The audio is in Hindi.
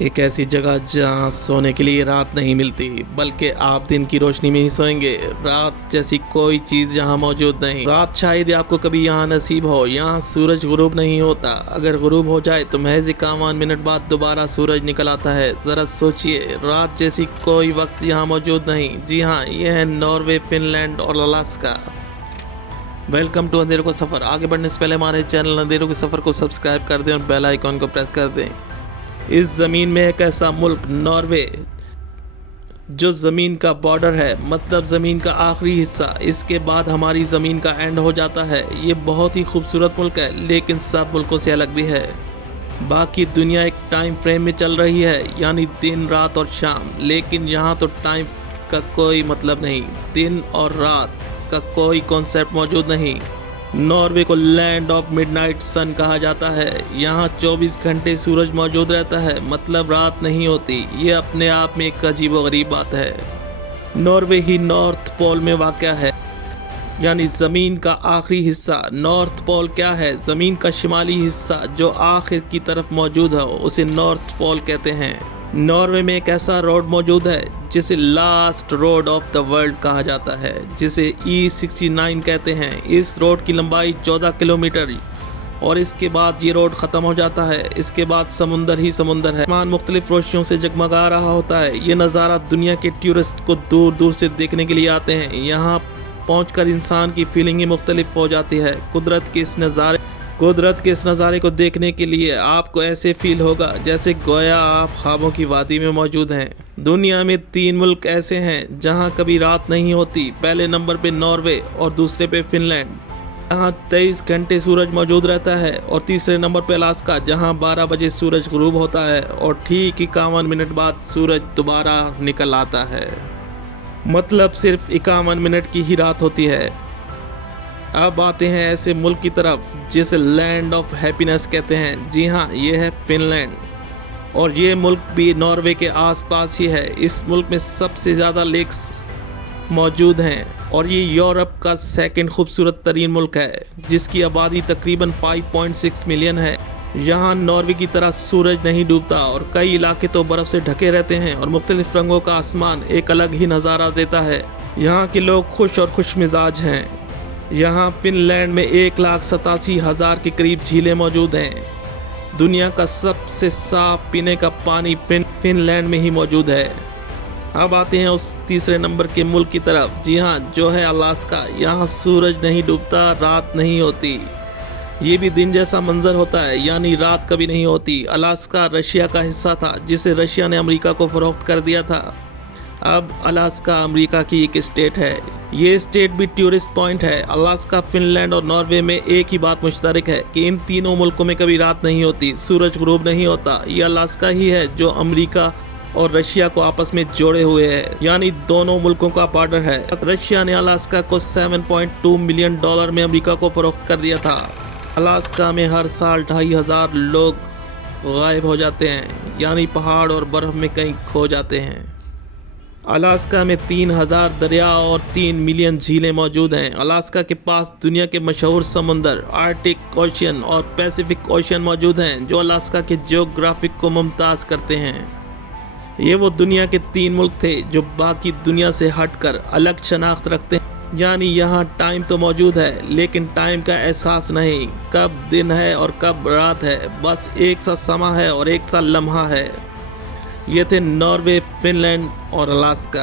एक ऐसी जगह जहाँ सोने के लिए रात नहीं मिलती, बल्कि आप दिन की रोशनी में ही सोएंगे। रात जैसी कोई चीज़ यहाँ मौजूद नहीं। रात शायद आपको कभी यहाँ नसीब हो। यहाँ सूरज गुरूब नहीं होता। अगर गुरूब हो जाए तो महज 51 मिनट बाद दोबारा सूरज निकल आता है। ज़रा सोचिए, रात जैसी कोई वक्त यहाँ मौजूद नहीं। जी हाँ, यह है नॉर्वे, फिनलैंड और अलास्का। वेलकम टू अंधेरों का सफ़र। आगे बढ़ने से पहले हमारे चैनल अंधेरों के सफ़र को सब्सक्राइब कर दें और बेल आइकॉन को प्रेस कर दें। इस ज़मीन में एक ऐसा मुल्क नॉर्वे जो ज़मीन का बॉर्डर है, मतलब ज़मीन का आखिरी हिस्सा। इसके बाद हमारी ज़मीन का एंड हो जाता है। ये बहुत ही खूबसूरत मुल्क है, लेकिन सब मुल्कों से अलग भी है। बाकी दुनिया एक टाइम फ्रेम में चल रही है, यानी दिन, रात और शाम। लेकिन यहाँ तो टाइम का कोई मतलब नहीं। दिन और रात का कोई कॉन्सेप्ट मौजूद नहीं। नॉर्वे को लैंड ऑफ मिडनाइट सन कहा जाता है। यहाँ 24 घंटे सूरज मौजूद रहता है, मतलब रात नहीं होती। ये अपने आप में एक अजीबोगरीब बात है। नॉर्वे ही नॉर्थ पोल में वाक़या है, यानी ज़मीन का आखिरी हिस्सा। नॉर्थ पोल क्या है? ज़मीन का शिमाली हिस्सा जो आखिर की तरफ मौजूद है, उसे नॉर्थ पोल कहते हैं। नॉर्वे में एक ऐसा रोड मौजूद है जिसे last road of the world कहा जाता है, जिसे E69 कहते हैं। इस रोड की लंबाई 14 किलोमीटर और इसके बाद ये रोड ख़त्म हो जाता है। इसके बाद समुंदर ही समुंदर है। आसमान मुख्तलिफ रोशनियों से जगमगा रहा होता है। ये नज़ारा दुनिया के टूरिस्ट को दूर दूर से देखने के लिए आते हैं। यहाँ पहुँचकर इंसान की फीलिंग ही मुख्तलिफ हो जाती है। कुदरत के इस नज़ारे को देखने के लिए आपको ऐसे फील होगा जैसे गोया आप ख्वाबों की वादी में मौजूद हैं। दुनिया में 3 मुल्क ऐसे हैं जहां कभी रात नहीं होती। पहले नंबर पे नॉर्वे और दूसरे पे फिनलैंड, जहां 23 घंटे सूरज मौजूद रहता है। और तीसरे नंबर पे अलास्का, जहां 12 बजे सूरज गुरूब होता है और ठीक 51 मिनट बाद सूरज दोबारा निकल आता है। मतलब सिर्फ 51 मिनट की ही रात होती है। अब आते हैं ऐसे मुल्क की तरफ जिसे लैंड ऑफ हैप्पीनेस कहते हैं। जी हाँ, ये है फिनलैंड, और ये मुल्क भी नॉर्वे के आसपास ही है। इस मुल्क में सबसे ज़्यादा लेक्स मौजूद हैं और ये यूरोप का सेकंड खूबसूरत तरीन मुल्क है, जिसकी आबादी तकरीबन 5.6 मिलियन है। यहाँ नॉर्वे की तरह सूरज नहीं डूबता और कई इलाके तो बर्फ़ से ढके रहते हैं और मुख्तलिफ रंगों का आसमान एक अलग ही नज़ारा देता है। यहाँ के लोग खुश और खुश मिजाज हैं। यहाँ फिनलैंड में 1,87,000 के करीब झीलें मौजूद हैं। दुनिया का सबसे साफ पीने का पानी फिनलैंड में ही मौजूद है। अब आते हैं उस तीसरे नंबर के मुल्क की तरफ। जी हाँ, जो है अलास्का। यहाँ सूरज नहीं डूबता, रात नहीं होती। ये भी दिन जैसा मंजर होता है, यानी रात कभी नहीं होती। अलास्का रशिया का हिस्सा था, जिसे रशिया ने अमेरिका को फ़रोख्त कर दिया था। अब अलास्का अमेरिका की एक स्टेट है। ये स्टेट भी टूरिस्ट पॉइंट है। अलास्का, फिनलैंड और नॉर्वे में एक ही बात मुश्तरक है कि इन तीनों मुल्कों में कभी रात नहीं होती, सूरज गुरूब नहीं होता। ये अलास्का ही है जो अमेरिका और रशिया को आपस में जोड़े हुए है, यानी दोनों मुल्कों का बॉर्डर है। रशिया ने अलास्का को $7.2 मिलियन में अमेरिका को फ़रोख्त कर दिया था। अलास्का में हर साल 2,500 लोग गायब हो जाते हैं, यानी पहाड़ और बर्फ़ में कहीं खो जाते हैं। अलास्का में 3,000 दरिया और 3 मिलियन झीलें मौजूद हैं। अलास्का के पास दुनिया के मशहूर समुंदर आर्कटिक ओशन और पैसिफिक ओशन मौजूद हैं, जो अलास्का के जियोग्राफिक को मुमताज़ करते हैं। ये वो दुनिया के 3 मुल्क थे जो बाकी दुनिया से हटकर अलग शनाख्त रखते हैं, यानी यहाँ टाइम तो मौजूद है, लेकिन टाइम का एहसास नहीं। कब दिन है और कब रात है, बस एक सा समा है और एक सा लम्हा है। ये थे नॉर्वे, फिनलैंड और अलास्का।